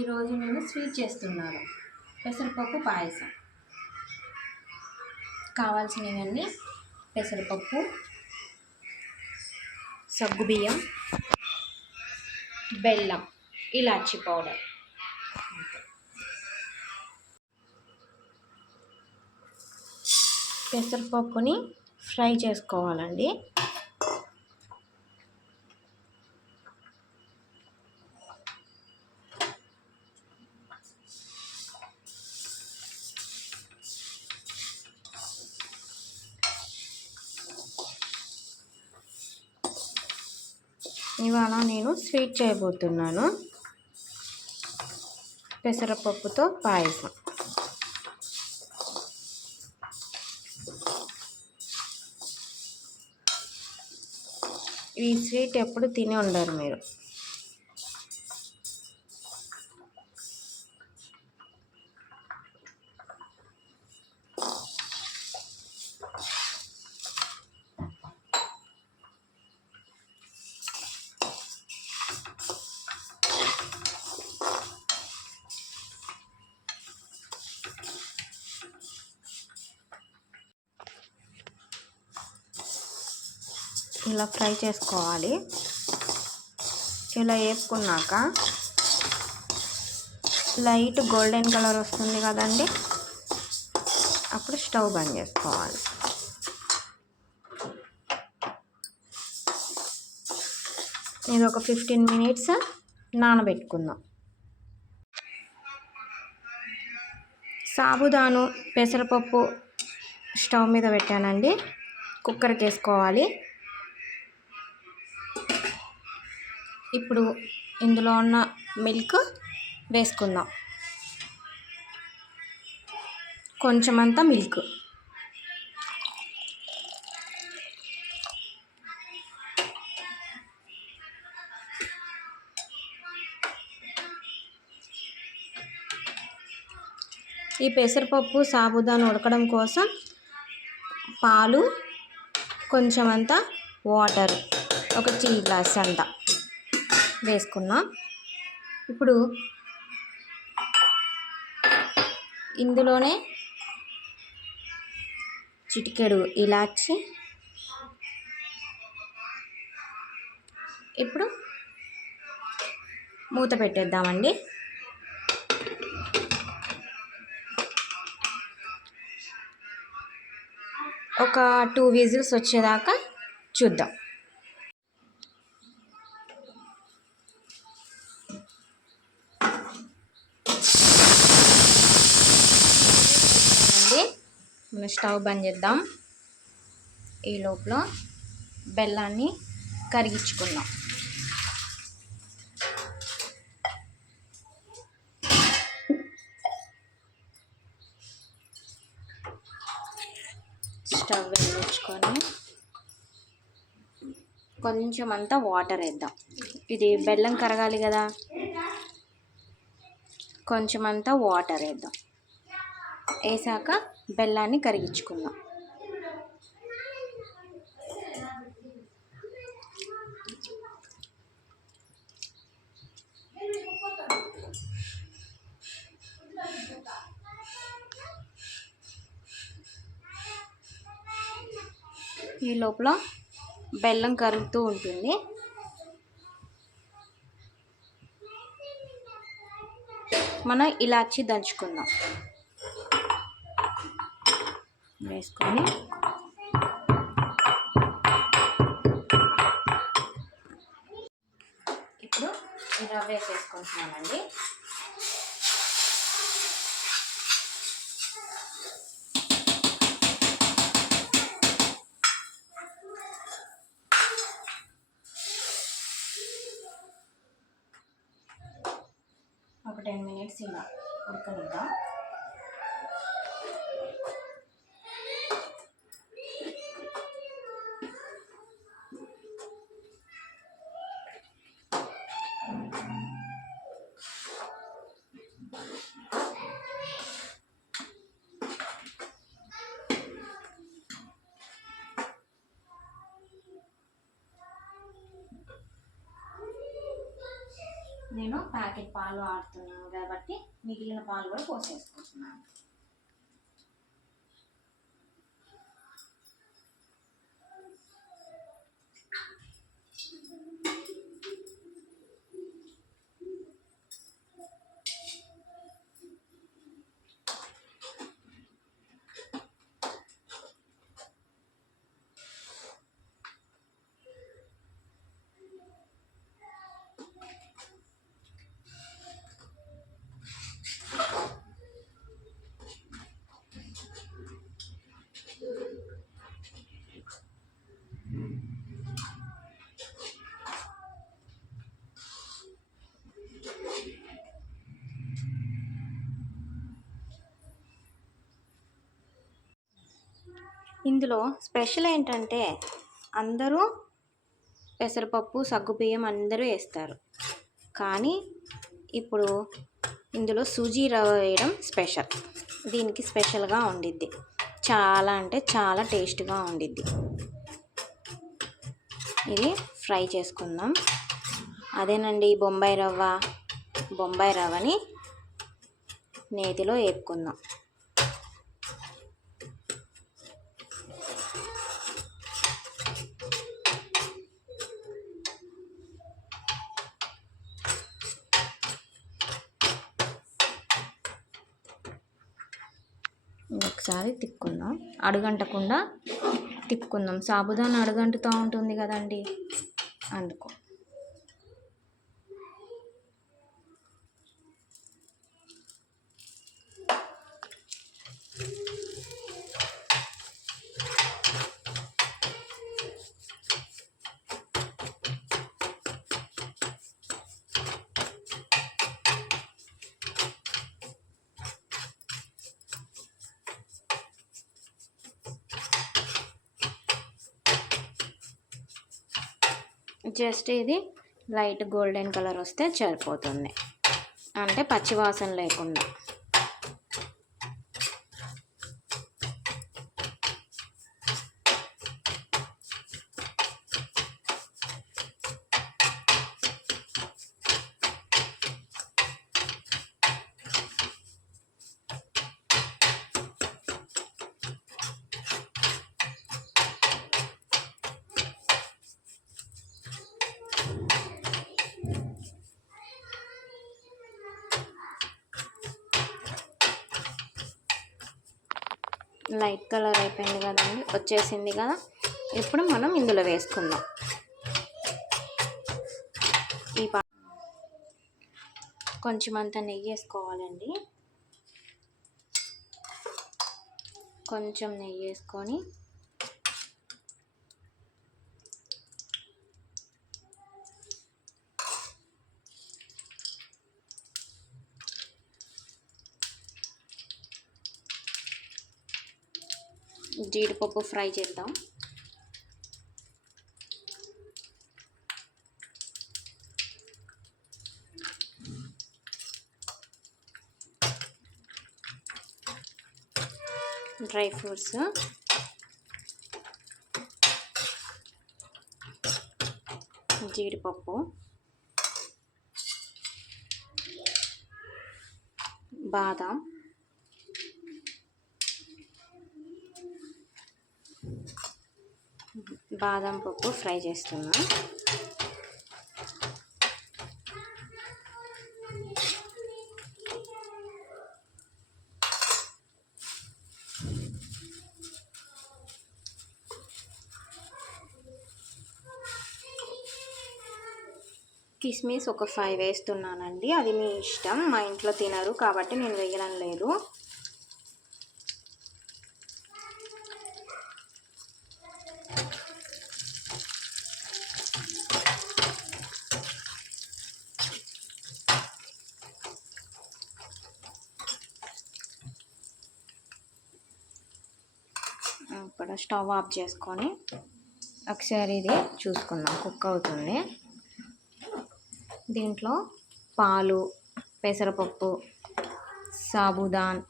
ఈరోజు నేను స్వీట్ చేస్తున్నాను, పెసరపప్పు పాయసం. కావాల్సినవన్నీ పెసరపప్పు, సగ్గుబియ్యం, బెల్లం, ఇలాచీ పౌడర్. పెసరపప్పుని ఫ్రై చేసుకోవాలండి. ఇవాళ నేను స్వీట్ చేయబోతున్నాను, పెసరపప్పుతో పాయసం. ఈ స్వీట్ ఎప్పుడు తిని ఉండరు మీరు. ఇలా ఫ్రై చేసుకోవాలి. ఇలా వేపుకున్నాక లైట్ గోల్డెన్ కలర్ వస్తుంది కదండి, అప్పుడు స్టవ్ బంద్ చేసుకోవాలి. ఇది ఒక 15 మినిట్స్ నానబెట్టుకుందాం. సాబుదాను పెసరపప్పు స్టవ్ మీద పెట్టానండి. కుక్కర్కి వేసుకోవాలి. ఇప్పుడు ఇందులో ఉన్న మిల్క్ వేసుకుందాం. కొంచెమంతా మిల్క్, ఈ పెసరపప్పు సాబుదాను ఉడకడం కోసం పాలు, కొంచెమంతా వాటర్, ఒక టీ గ్లాస్ అంతా వేసుకున్నాం. ఇప్పుడు ఇందులోనే చిటికెడు ఇలాచి, ఇప్పుడు మూత పెట్టేద్దామండి. ఒక 2 విజిల్స్ వచ్చేదాకా చూద్దాం. మనం స్టవ్ బంద్ చేద్దాం. ఈ లోపల బెల్లాన్ని కరిగించుకుందాం. స్టవ్ వెలిగించుకొని కొంచెం అంతా వాటర్ వేద్దాం. ఇది బెల్లం కరగాలి కదా, కొంచెం అంతా వాటర్ వేద్దాం. వేసాక బెల్లాన్ని కరిగించుకుందాం. ఈ లోపల బెల్లం కరుగుతూ ఉంటుంది. మనం ఇలాచి దంచుకుందాం. వేసుకొని ఇప్పుడు ఇలా వేసేసుకుంటున్నానండి. ఒక 10 మినిట్స్ ఇలా ఉడకనిద్దాం. నేను ప్యాకెట్ పాలు ఆడుతున్నాను కాబట్టి మిగిలిన పాలు కూడా పోసేసుకుంటున్నాను. ఇందులో స్పెషల్ ఏంటంటే అందరూ పెసరపప్పు సగ్గుబియ్యం అందరూ వేస్తారు, కానీ ఇప్పుడు ఇందులో సూజీ రవ్వ వేయడం స్పెషల్. దీనికి స్పెషల్గా ఉండిద్ది, చాలా అంటే చాలా టేస్ట్గా ఉండిద్ది. ఇది ఫ్రై చేసుకుందాం. అదేనండి బొంబాయి రవ్వని నేతిలో వేపుకుందాం. ఒకసారి తిప్పుకుందాం, అడుగంటకుండా తిప్పుకుందాం. సాబుదానా అడుగంటుతూ ఉంటుంది కదండి, అందుకు. జస్ట్ ఇది లైట్ గోల్డెన్ కలర్ వస్తే సరిపోతుంది, అంటే పచ్చివాసన లేకుండా. లైట్ కలర్ అయిపోయింది కదండి, వచ్చేసింది కదా. ఇప్పుడు మనం ఇందులో వేసుకుందాం. కొంచెం అంత నెయ్యి వేసుకోవాలండి. కొంచెం నెయ్యి వేసుకొని జీడిపప్పు ఫ్రై చేద్దాం. డ్రై ఫ్రూట్స్, జీడిపప్పు, బాదం, బాదం పప్పు ఫ్రై చేస్తున్నా. కిస్మిస్ ఒక 5 వేస్తున్నానండి, అది మీ ఇష్టం. మా ఇంట్లో తినరు కాబట్టి నేను వేయడం లేదు. ఇప్పుడు స్టవ్ ఆఫ్ చేసుకొని ఒకసారి ఇది చూసుకుందాం, కుక్ అవుతుంది. దీంట్లో పాలు, పెసరపప్పు, సాబుదాన్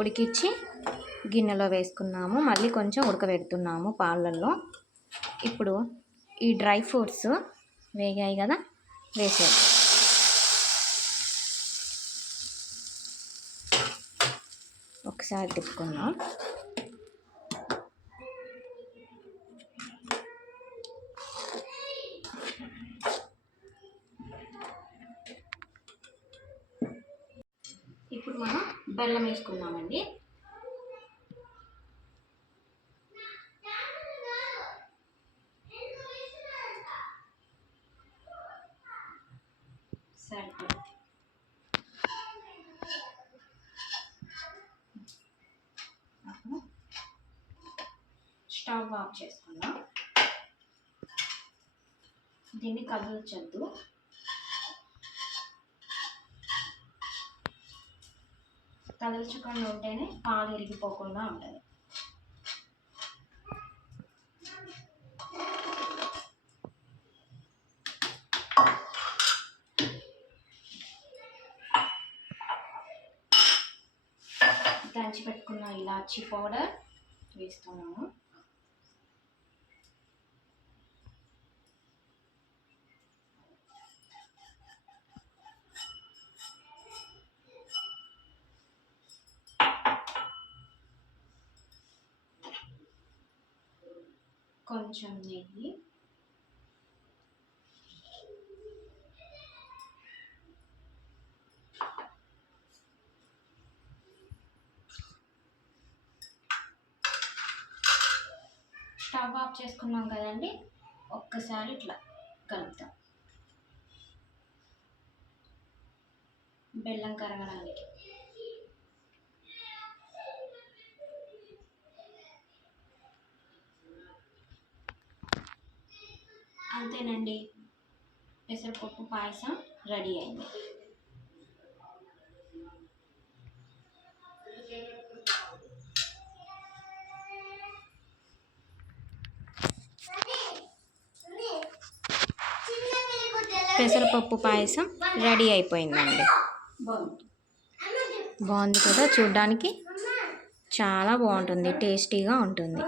ఉడికించి గిన్నెలో వేసుకున్నాము. మళ్ళీ కొంచెం ఉడకబెడుతున్నాము పాలల్లో. ఇప్పుడు ఈ డ్రై ఫ్రూట్స్ వేగాయి కదా, వేసేది. ఒకసారి తిప్పుకుందాం. ఇప్పుడు మనం బెల్లం వేసుకుందామండి. సరిపోతుంది. స్టవ్ ఆఫ్ చేసుకుందాం. దీన్ని కదల్చొద్దు. కదల్చకుండా ఉంటేనే పాలు ఇరిగిపోకుండా ఉంటుంది. దంచి పెట్టుకున్న ఇలాచీ పౌడర్ వేస్తున్నాము. కొంచెం నెయ్యి, స్టవ్ ఆఫ్ చేసుకున్నాం కదండి, ఒక్కసారి ఇట్లా కలుపుతాం బెల్లం కరగడానికి. అంతేనండి, పెసరపప్పు పాయసం రెడీ అయింది. పెసరపప్పు పాయసం రెడీ అయిపోయిందండి. బాగుంది కదా, చూడ్డానికి చాలా బాగుంటుంది, టేస్టీగా ఉంటుంది.